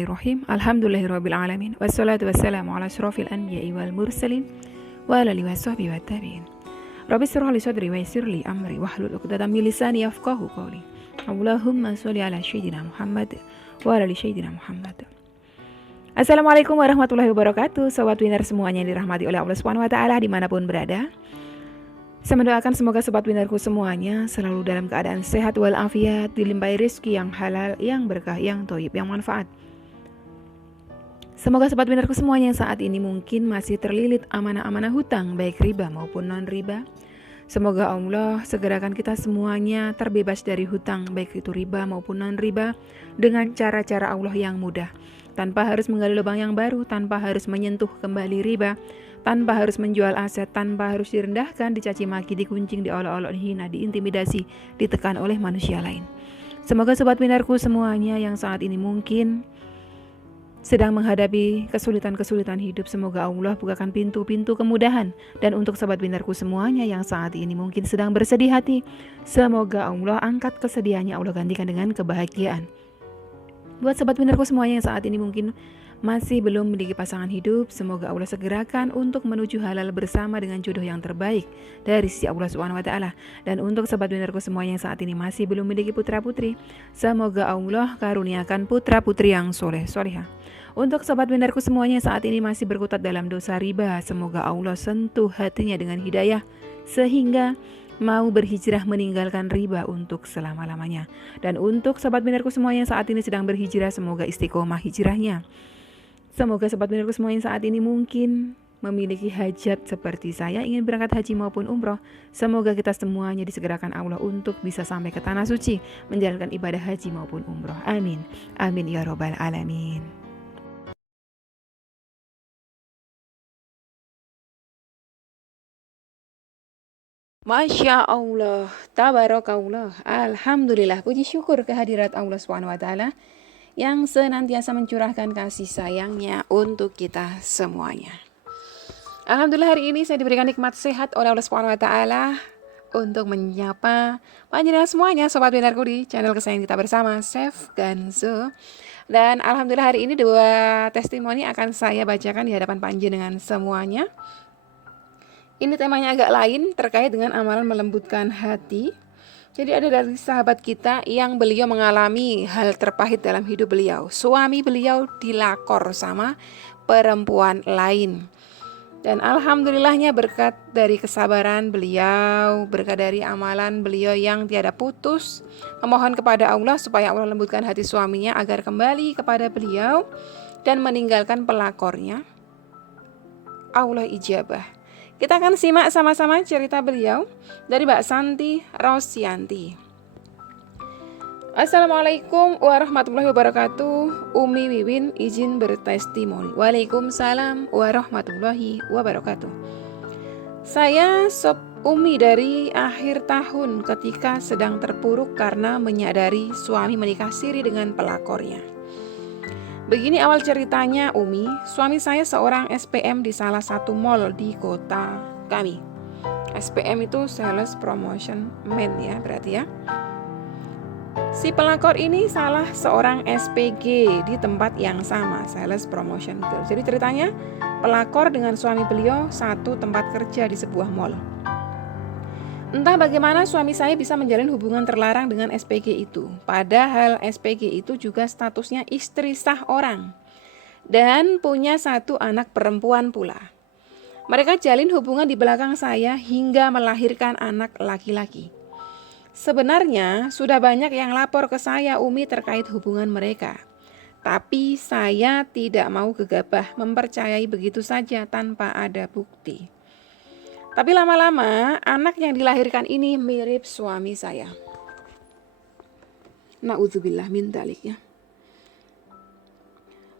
Bismillahirrahmanirrahim. Alhamdulillahirabbil alamin. Wassalatu wassalamu ala asyrofil anbiya'i wal mursalin wa ala alihi washabbihi wattabi'in. Rabbi shrah li sadri wa yassir li amri wahlul 'uqdatam min lisani yafqahu qawli. Allahumma shalli ala sayyidina Muhammad wa ala ali sayyidina Muhammad. Assalamualaikum warahmatullahi wabarakatuh. Sobat Winner semuanya yang dirahmati oleh Allah Subhanahu wa taala dimanapun berada. Saya mendoakan semoga sobat winnerku semuanya selalu dalam keadaan sehat walafiat, dilimpahi rezeki yang halal, yang berkah, yang thayyib, yang manfaat. Semoga sobat winnerku semuanya yang saat ini mungkin masih terlilit amanah-amanah hutang, baik riba maupun non-riba. Semoga Allah segerakan kita semuanya terbebas dari hutang, baik itu riba maupun non-riba, dengan cara-cara Allah yang mudah. Tanpa harus menggali lubang yang baru, tanpa harus menyentuh kembali riba, tanpa harus menjual aset, tanpa harus direndahkan, dicaci maki, dikuncing, diolok-olok, dihina, diintimidasi, ditekan oleh manusia lain. Semoga sobat winnerku semuanya yang saat ini mungkin sedang menghadapi kesulitan-kesulitan hidup, semoga Allah bukakan pintu-pintu kemudahan. Dan untuk sobat winnerku semuanya yang saat ini mungkin sedang bersedih hati, semoga Allah angkat kesedihannya, Allah gantikan dengan kebahagiaan. Buat sobat winnerku semuanya yang saat ini mungkin masih belum memiliki pasangan hidup, semoga Allah segerakan untuk menuju halal bersama dengan jodoh yang terbaik dari sisi Allah Subhanahu wa taala. Dan untuk sobat winnerku semuanya yang saat ini masih belum memiliki putra-putri, semoga Allah karuniakan putra-putri yang soleh-solehah. Untuk sobat winnerku semuanya yang saat ini masih berkutat dalam dosa riba, semoga Allah sentuh hatinya dengan hidayah sehingga mau berhijrah meninggalkan riba untuk selama-lamanya. Dan untuk sobat winnerku semuanya yang saat ini sedang berhijrah, semoga istiqomah hijrahnya. Semoga sobat winnerku semuanya yang saat ini mungkin memiliki hajat seperti saya, ingin berangkat haji maupun umroh, semoga kita semuanya disegerakan Allah untuk bisa sampai ke tanah suci menjalankan ibadah haji maupun umroh. Amin. Amin ya robbal alamin. Masya Allah, tabarakallah, alhamdulillah, puji syukur kehadirat Allah SWT yang senantiasa mencurahkan kasih sayangnya untuk kita semuanya. Alhamdulillah hari ini saya diberikan nikmat sehat oleh Allah SWT untuk menyapa panjenengan semuanya sobat winnerku di channel kesayangan kita bersama, Chef Ganzo. Dan alhamdulillah hari ini dua testimoni akan saya bacakan di hadapan panjenengan semuanya. Ini temanya agak lain, terkait dengan amalan melembutkan hati. Jadi ada dari sahabat kita yang beliau mengalami hal terpahit dalam hidup beliau. Suami beliau dilakor sama perempuan lain. Dan alhamdulillahnya berkat dari kesabaran beliau, berkat dari amalan beliau yang tiada putus, memohon kepada Allah supaya Allah lembutkan hati suaminya agar kembali kepada beliau dan meninggalkan pelakornya. Allah ijabah. Kita akan simak sama-sama cerita beliau dari Mbak Santi Rosyanti. Assalamualaikum warahmatullahi wabarakatuh. Umi Wiwin izin bertestimoni. Waalaikumsalam warahmatullahi wabarakatuh. Saya Sob Umi dari akhir tahun ketika sedang terpuruk karena menyadari suami menikah siri dengan pelakornya. Begini awal ceritanya Umi, suami saya seorang SPM di salah satu mall di kota kami. SPM itu Sales Promotion Man ya berarti ya. Si pelakor ini salah seorang SPG di tempat yang sama, Sales Promotion Girl. Jadi ceritanya pelakor dengan suami beliau satu tempat kerja di sebuah mall. Entah bagaimana suami saya bisa menjalin hubungan terlarang dengan SPG itu. Padahal SPG itu juga statusnya istri sah orang. Dan punya satu anak perempuan pula. Mereka jalin hubungan di belakang saya hingga melahirkan anak laki-laki. Sebenarnya sudah banyak yang lapor ke saya Umi terkait hubungan mereka. Tapi saya tidak mau gegabah mempercayai begitu saja tanpa ada bukti. Tapi lama-lama anak yang dilahirkan ini mirip suami saya. Na'udzubillah min dzalik ya.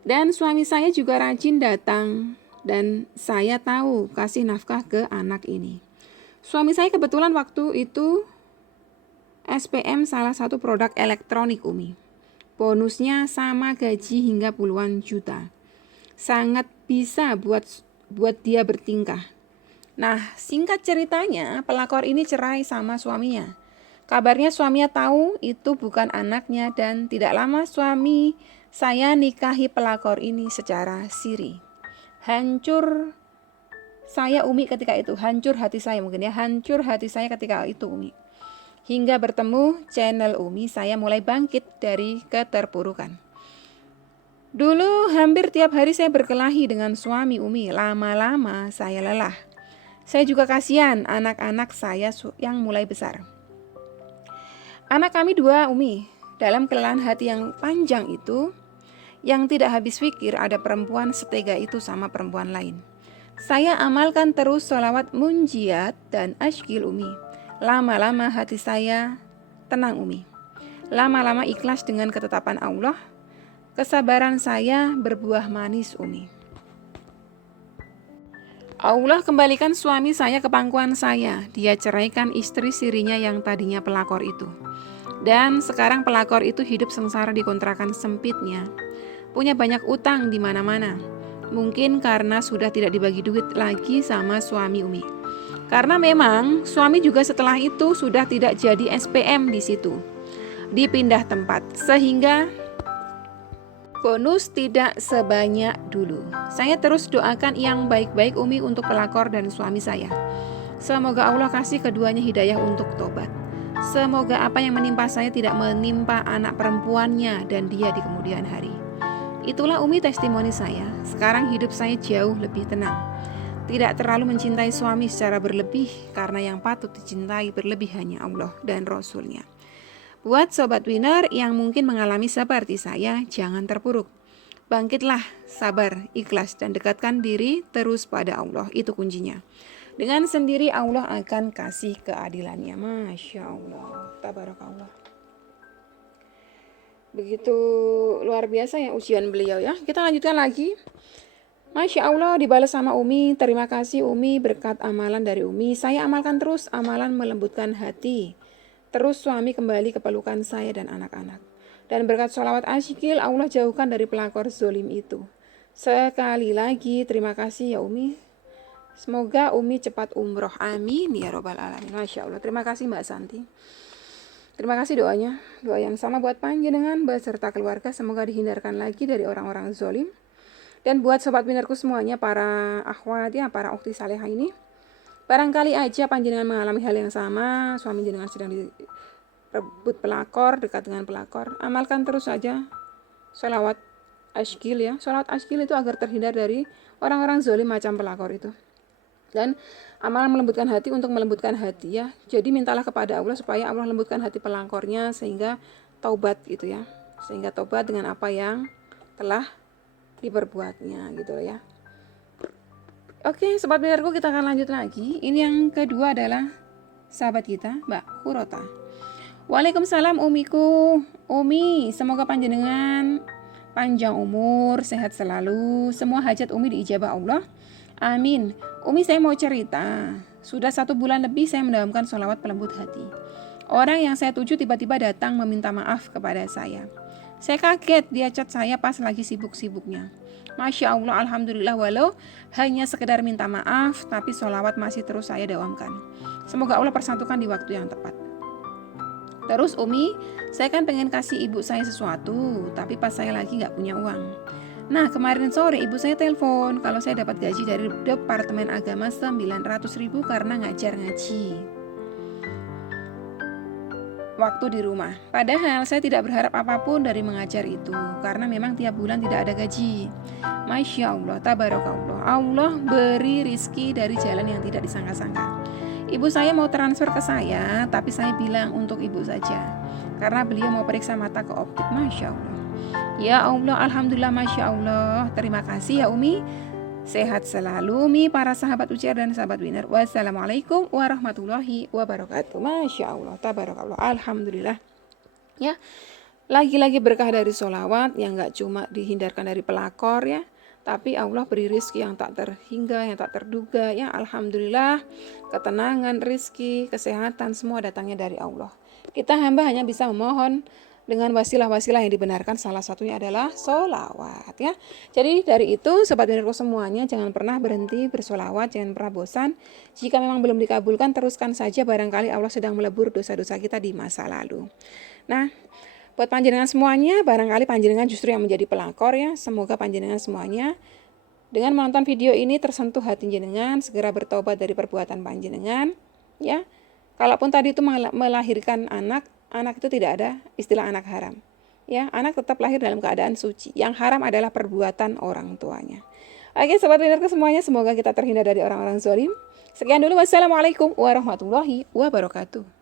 Dan suami saya juga rajin datang dan saya tahu kasih nafkah ke anak ini. Suami saya kebetulan waktu itu SPM salah satu produk elektronik Umi. Bonusnya sama gaji hingga puluhan juta. Sangat bisa buat dia bertingkah. Nah, singkat ceritanya, pelakor ini cerai sama suaminya. Kabarnya suaminya tahu itu bukan anaknya dan tidak lama suami Saya nikahi pelakor ini secara siri. Hancur saya Umi ketika itu, hancur hati saya mungkin ya, hancur hati saya ketika itu Umi. Hingga bertemu channel Umi, saya mulai bangkit dari keterpurukan. Dulu hampir tiap hari saya berkelahi dengan suami Umi, lama-lama saya lelah. Saya juga kasihan anak-anak saya yang mulai besar. Anak kami 2 Umi, dalam kelelahan hati yang panjang itu, yang tidak habis pikir ada perempuan setega itu sama perempuan lain. Saya amalkan terus sholawat munjiat dan ashkil Umi. Lama-lama hati saya tenang Umi. Lama-lama ikhlas dengan ketetapan Allah. Kesabaran saya berbuah manis Umi. Allah kembalikan suami saya ke pangkuan saya. Dia ceraikan istri sirinya yang tadinya pelakor itu. Dan sekarang pelakor itu hidup sengsara di kontrakan sempitnya. Punya banyak utang di mana-mana. Mungkin karena sudah tidak dibagi duit lagi sama suami Umi. Karena memang suami juga setelah itu sudah tidak jadi SPM di situ. Dipindah tempat sehingga bonus tidak sebanyak dulu. Saya terus doakan yang baik-baik Umi untuk pelakor dan suami saya. Semoga Allah kasih keduanya hidayah untuk tobat. Semoga apa yang menimpa saya tidak menimpa anak perempuannya dan dia di kemudian hari. Itulah Umi testimoni saya. Sekarang hidup saya jauh lebih tenang. Tidak terlalu mencintai suami secara berlebih karena yang patut dicintai berlebih hanya Allah dan Rasulnya. Buat sobat winner yang mungkin mengalami seperti saya, jangan terpuruk. Bangkitlah, sabar, ikhlas dan dekatkan diri terus pada Allah. Itu kuncinya. Dengan sendiri Allah akan kasih keadilannya. Masya Allah, tabarakallah. Begitu luar biasa ya ujian beliau ya. Kita lanjutkan lagi. Masya Allah dibalas sama Umi. Terima kasih Umi berkat amalan dari Umi. Saya amalkan terus amalan melembutkan hati. Terus suami kembali ke pelukan saya dan anak-anak. Dan berkat sholawat asyikil Allah jauhkan dari pelakor zolim itu. Sekali lagi terima kasih ya Umi. Semoga Umi cepat umroh. Amin ya robbal alamin. Masya Allah. Terima kasih Mbak Santi. Terima kasih doanya. Doa yang sama buat panjenengan beserta keluarga. Semoga dihindarkan lagi dari orang-orang zolim. Dan buat sobat winnerku semuanya, para akhwat ya, para ukhti salehah ini. Barangkali aja panjenengan mengalami hal yang sama. Suami jenengan sedang direbut pelakor, dekat dengan pelakor. Amalkan terus saja sholawat ashkil ya. Sholawat ashkil itu agar terhindar dari orang-orang zolim macam pelakor itu. Dan amalan melembutkan hati untuk melembutkan hati ya. Jadi mintalah kepada Allah supaya Allah lembutkan hati pelakornya sehingga taubat gitu ya. Sehingga taubat dengan apa yang telah diperbuatnya gitu ya. Oke, sobat binarku, kita akan lanjut lagi. Ini yang kedua adalah sahabat kita, Mbak Hurota. Waalaikumsalam Umiku. Umi, semoga panjenengan panjang umur, sehat selalu. Semua hajat Umi diijabah Allah. Amin. Umi, saya mau cerita. Sudah 1 bulan lebih saya mendawamkan sholawat pelembut hati. Orang yang saya tuju tiba-tiba datang meminta maaf kepada saya. Saya kaget, dia chat saya pas lagi sibuk-sibuknya. Masya Allah, Alhamdulillah, walau hanya sekedar minta maaf, tapi sholawat masih terus saya dawamkan. Semoga Allah persatukan di waktu yang tepat. Terus Umi, saya kan pengen kasih ibu saya sesuatu, tapi pas saya lagi gak punya uang. Nah, kemarin sore ibu saya telepon kalau saya dapat gaji dari Departemen Agama 900.000 karena ngajar ngaji waktu di rumah. Padahal saya tidak berharap apapun dari mengajar itu karena memang tiap bulan tidak ada gaji. Masya Allah, tabarakallah. Allah beri rizki dari jalan yang tidak disangka-sangka. Ibu saya mau transfer ke saya, tapi saya bilang untuk ibu saja karena beliau mau periksa mata ke optik. Masya Allah. Ya Allah, Alhamdulillah, Masya Allah. Terima kasih ya Umi. Sehat selalu Umi, para sahabat ujian dan sahabat winner. Wassalamualaikum warahmatullahi wabarakatuh. Masya Allah, tabarakallah, Alhamdulillah. Ya, lagi-lagi berkah dari sholawat yang gak cuma dihindarkan dari pelakor ya, tapi Allah beri rizki yang tak terhingga, yang tak terduga ya. Alhamdulillah, ketenangan, rizki, kesehatan semua datangnya dari Allah. Kita hamba hanya bisa memohon dengan wasilah-wasilah yang dibenarkan, salah satunya adalah sholawat ya. Jadi dari itu sobat binarku semuanya, jangan pernah berhenti bersolawat, jangan pernah bosan. Jika memang belum dikabulkan, teruskan saja, barangkali Allah sedang melebur dosa-dosa kita di masa lalu. Nah, Buat panjenengan semuanya, barangkali panjenengan justru yang menjadi pelakor ya. Semoga panjenengan semuanya dengan menonton video ini tersentuh hati jenengan, segera bertobat dari perbuatan panjenengan ya. Kalaupun tadi itu melahirkan anak itu tidak ada istilah anak haram. Ya, anak tetap lahir dalam keadaan suci. Yang haram adalah perbuatan orang tuanya. Oke, sobat leaderku semuanya, semoga kita terhindar dari orang-orang zalim. Sekian dulu, wassalamualaikum warahmatullahi wabarakatuh.